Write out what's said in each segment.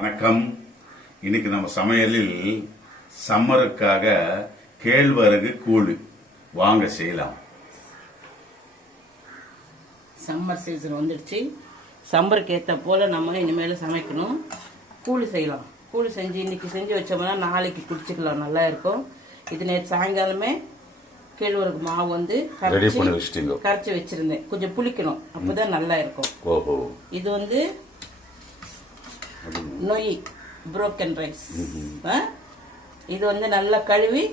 வணக்கம். இன்னைக்கு நம்ம சமையலில் சம்மருக்காக கேழ்வரகு கூழ். வாங்க செய்யலாம். சம்மர் சீசன் வந்துடுச்சு. சம்மருக்கு ஏற்ற போல் நம்ம இனிமேல் சமைக்கணும். கூழ் செய்யலாம். கூழ் செஞ்சு இன்னைக்கு செஞ்சு வச்சோம்னா நாளைக்கு குடிச்சிக்கலாம். நல்லா இருக்கும். இது நேற்று சாயங்காலமே கேழ்வரகு மாவு வந்து கரைச்சி வச்சிருந்தேன். கொஞ்சம் புளிக்கணும். அப்பதான் நல்லா இருக்கும். இது வந்து நொய் புரோக்கன் ரைஸ் இது வந்து நல்லா கழுவி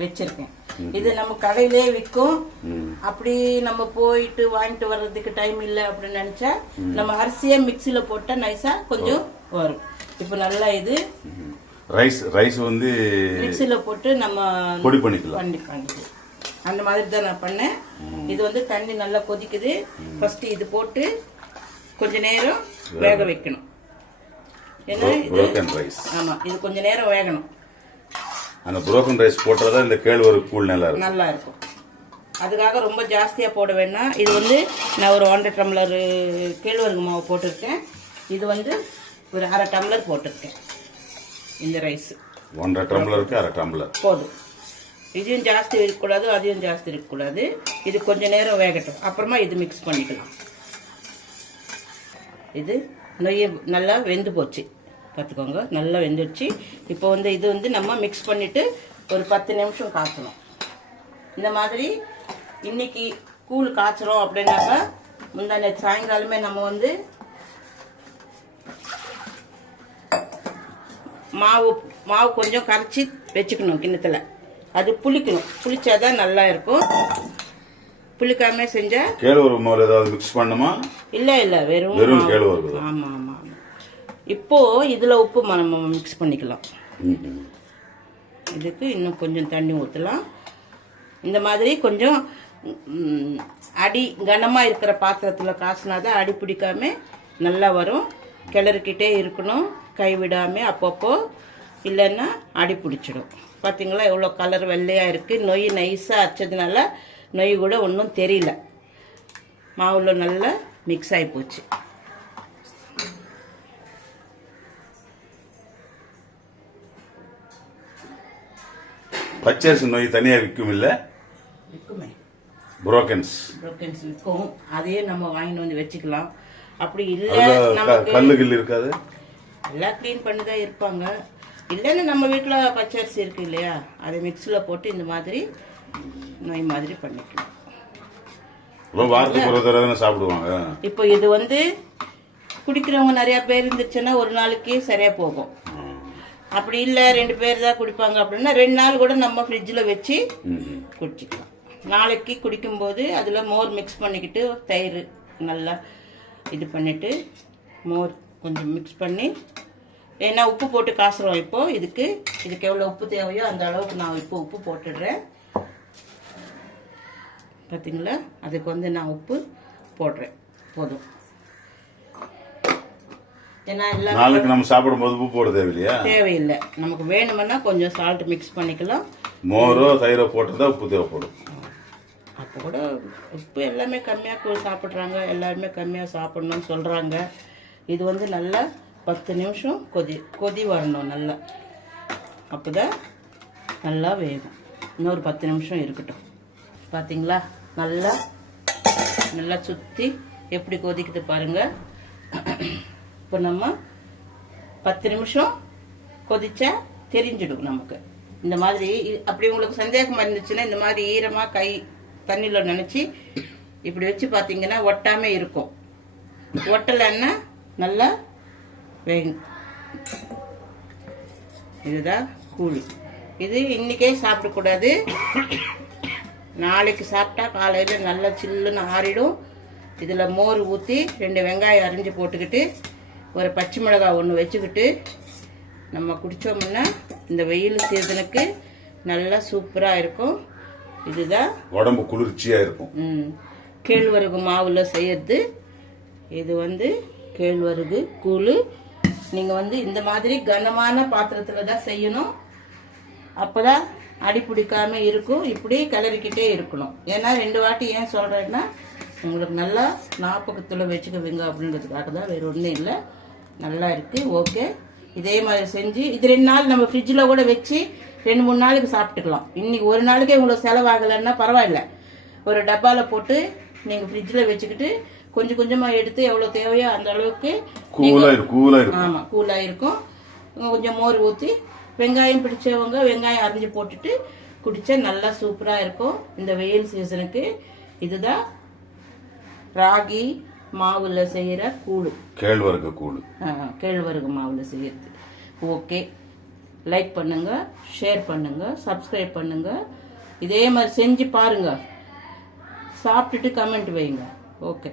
வச்சிருக்கேன். இது நம்ம கடையிலே விற்கும் அப்படி நம்ம போயிட்டு வாங்கிட்டு வர்றதுக்கு டைம் இல்லை அப்படின்னு நினைச்சா நம்ம அரிசியை மிக்சியில போட்டா நைஸா கொஞ்சம் வரும். இப்போ நல்லா இது ரைஸ் ரைஸ் வந்து மிக்சியில போட்டு நம்ம பொடி பண்ணிக்கலாம். பண்ணி பண்ணிக்கலாம். அந்த மாதிரி தான் நான் பண்ணேன். இது வந்து தண்ணி நல்லா கொதிக்குது. ஃபர்ஸ்ட் இது போட்டு கொஞ்ச நேரம் வேக வைக்கணும். ஏன்னா புரோக்கன் ரைஸ் ஆமா இது கொஞ்ச நேரம் வேகணும். அந்த புரோக்கன் ரைஸ் போட்டதா இந்த கேழ்வரகு கூழ் நல்லா இருக்கும். நல்லா இருக்கும் அதுக்காக ரொம்ப ஜாஸ்தியா போட வேணாம் இது வந்து நான் ஒரு ஒன்றரை டம்ளர் கேழ்வரகு மாவு போட்டிருக்கேன். இது வந்து ஒரு அரை டம்ளர் போட்டிருக்கேன். இந்த ரைஸ் ஒன்றரை டம்ளருக்கு அரை டம்ளர். போதும். இதையும் ஜாஸ்தி இருக்கக்கூடாது அதையும் ஜாஸ்தி இருக்கக்கூடாது. இது கொஞ்ச நேரம் வேகட்டும். அப்புறமா இது மிக்ஸ் பண்ணிக்கலாம். இது நொய்ய நல்லா வெந்து போச்சு. பார்த்துக்கோங்க நல்லா வெந்துடுச்சு. இப்போ வந்து இது வந்து நம்ம மிக்ஸ் பண்ணிவிட்டு ஒரு பத்து நிமிஷம் காய்ச்சணும். இந்த மாதிரி இன்னைக்கு கூழ் காய்ச்சறோம் அப்படின்னாக்கா முந்தா சாயங்காலமே நம்ம வந்து மாவு மாவு கொஞ்சம் கரைச்சி வச்சுக்கணும் கிண்ணத்தில். அது புளிக்கணும். புளிச்சாதான் நல்லா இருக்கும். புளிக்காம செஞ்சா கேழ்வரகு மாவு ஏதாவது மிக்ஸ் பண்ணுமா இல்ல இல்ல வெறும் வெறும். கேழ்வரகு தான். ஆமா ஆமா. இப்போ இதுல உப்பு நம்ம மிக்ஸ் பண்ணிக்கலாம். இதுக்கு இன்னும் கொஞ்சம் தண்ணி ஊற்றலாம் இந்த மாதிரி கொஞ்சம் அடி கனமாக இருக்கிற பாத்திரத்தில் காசுனாதான் அடி பிடிக்காம நல்லா வரும் கிளறிக்கிட்டே இருக்கணும் கைவிடாமல் அப்பப்போ இல்லைன்னா அடி பிடிச்சிடும் பார்த்தீங்களா எவ்வளோ கலர் வெள்ளையாக இருக்குது நொய் நைஸாக அரைச்சதுனால நொய் கூட ஒன்றும் தெரியல. மாவுல நல்லா மிக்ஸ் ஆகி போச்சு. பச்சரிசி நோய் தனியா விற்கும் இல்ல? இருக்குமே புரோக்கன்ஸ் ப்ரோக்கன்ஸ் விற்கும். அதையே நம்ம வாங்கிட்டு வந்து வச்சுக்கலாம். அப்படி இல்லை கில்லு இருக்காது? எல்லாம் க்ளீன் பண்ணி தான் இருப்பாங்க. இல்லைன்னு நம்ம வீட்டில் பச்சரிசி இருக்கு இல்லையா? அதை மிக்ஸியில் போட்டு இந்த மாதிரி நோய் மாதிரி பண்ணிக்கலாம் சாப்பிடுவாங்க? இப்போ இது வந்து குடிக்கிறவங்க நிறைய பேர் இருந்துச்சுன்னா ஒரு நாளைக்கு சரியா போகும். அப்படி இல்லை ரெண்டு பேர் தான் குடிப்பாங்க அப்படின்னா ரெண்டு நாள் கூட நம்ம ஃப்ரிட்ஜில் வச்சு. குடிச்சிக்கலாம். நாளைக்கு குடிக்கும்போது அதில் மோர் மிக்ஸ் பண்ணிக்கிட்டு தயிர் நல்லா இது பண்ணிட்டு மோர் கொஞ்சம் மிக்ஸ் பண்ணி ஏன்னா உப்பு போட்டு காசுறோம் இப்போ. இதுக்கு இதுக்கு எவ்வளோ உப்பு தேவையோ அந்த அளவுக்கு நான் இப்போ உப்பு போட்டுடுறேன். பார்த்தீங்களா அதுக்கு வந்து நான் உப்பு போடுறேன். போதும். ஏன்னா எல்லாம் நாளைக்கு நம்ம சாப்பிடும்போது உப்பு போட தேவையில்லையா? தேவையில்லை. நமக்கு வேணுமென்னா கொஞ்சம் சால்ட் மிக்ஸ் பண்ணிக்கலாம். மோரோ தயிரோ போட்டதா உப்பு தேவைப்படும். அப்போ கூட உப்பு எல்லாமே கம்மியாக சாப்பிட்றாங்க. எல்லாருமே கம்மியாக சாப்பிடணும்னு சொல்கிறாங்க இது வந்து நல்லா பத்து நிமிஷம் கொதி கொதி வரணும் நல்லா. அப்போ தான் நல்லா வேகும். இன்னொரு பத்து நிமிஷம் இருக்கட்டும். பார்த்தீங்களா நல்லா நல்லா சுற்றி எப்படி கொதிக்குது பாருங்கள் இப்போ நம்ம பத்து நிமிஷம் கொதிச்சா தெரிஞ்சிடும் நமக்கு. இந்த மாதிரி அப்படி உங்களுக்கு சந்தேகமாக இருந்துச்சுன்னா இந்த மாதிரி ஈரமாக கை தண்ணியில் நினச்சி இப்படி வச்சு பார்த்தீங்கன்னா ஒட்டாமல் இருக்கும். ஒட்டலைன்னா நல்லா வேகும் இதுதான் கூழ். இது இன்னைக்கே சாப்பிடக்கூடாது. நாளைக்கு சாப்பிட்டா காலையில் நல்லா சில்லுன்னு ஆறிடும். இதில் மோர் ஊற்றி ரெண்டு வெங்காயம் அரிஞ்சு போட்டுக்கிட்டு ஒரு பச்சை மிளகாய் ஒன்று வச்சுக்கிட்டு நம்ம குடித்தோம்னா இந்த வெயில் சீசனுக்கு நல்லா சூப்பராக இருக்கும். இதுதான் உடம்பு குளிர்ச்சியா இருக்கும். ம், கேழ்வரகு மாவில் செய்யறது. இது வந்து கேழ்வரகு கூழ் நீங்கள் வந்து இந்த மாதிரி கனமான பாத்திரத்தில் தான் செய்யணும். அப்போ தான் அடி பிடிக்காம இருக்கும். இப்படி கிளறிக்கிட்டே இருக்கணும். ஏன்னா ரெண்டு வாட்டி ஏன் சொல்கிறேன்னா உங்களுக்கு நல்லா ஞாபகத்தில் வச்சுக்குவீங்க அப்படின்றதுக்காக தான் வேறு ஒன்றும் இல்லை. நல்லா இருக்குது ஓகே. இதே மாதிரி செஞ்சு இது ரெண்டு நாள் நம்ம ஃப்ரிட்ஜில் கூட வச்சு ரெண்டு மூணு நாளைக்கு சாப்பிட்டுக்கலாம். இன்றைக்கி ஒரு நாளைக்கே உங்களுக்கு செலவாகலைன்னா பரவாயில்ல. ஒரு டப்பாவில் போட்டு நீங்கள் ஃப்ரிட்ஜில் வச்சுக்கிட்டு கொஞ்சம் கொஞ்சமாக எடுத்து எவ்வளோ தேவையோ அந்த அளவுக்கு கூலா இருக்கும் கூலா இருக்கும். ஆமாம் கூலாக இருக்கும். கொஞ்சம் மோர் ஊற்றி வெங்காயம் பிடிச்சவங்க வெங்காயம் அரிஞ்சு போட்டுட்டு குடிச்சா நல்லா சூப்பராக இருக்கும். இந்த வெயில் சீசனுக்கு இதுதான் ராகி மாவில் செய்கிற கூழ். கேழ்வரகு கூழ். ஆ, கேழ்வரகு மாவில் செய்யறது. ஓகே. லைக் பண்ணுங்க ஷேர் பண்ணுங்க சப்ஸ்கிரைப் பண்ணுங்க. இதே மாதிரி செஞ்சு பாருங்க. சாப்பிட்டுட்டு கமெண்ட் வைங்க. ஓகே.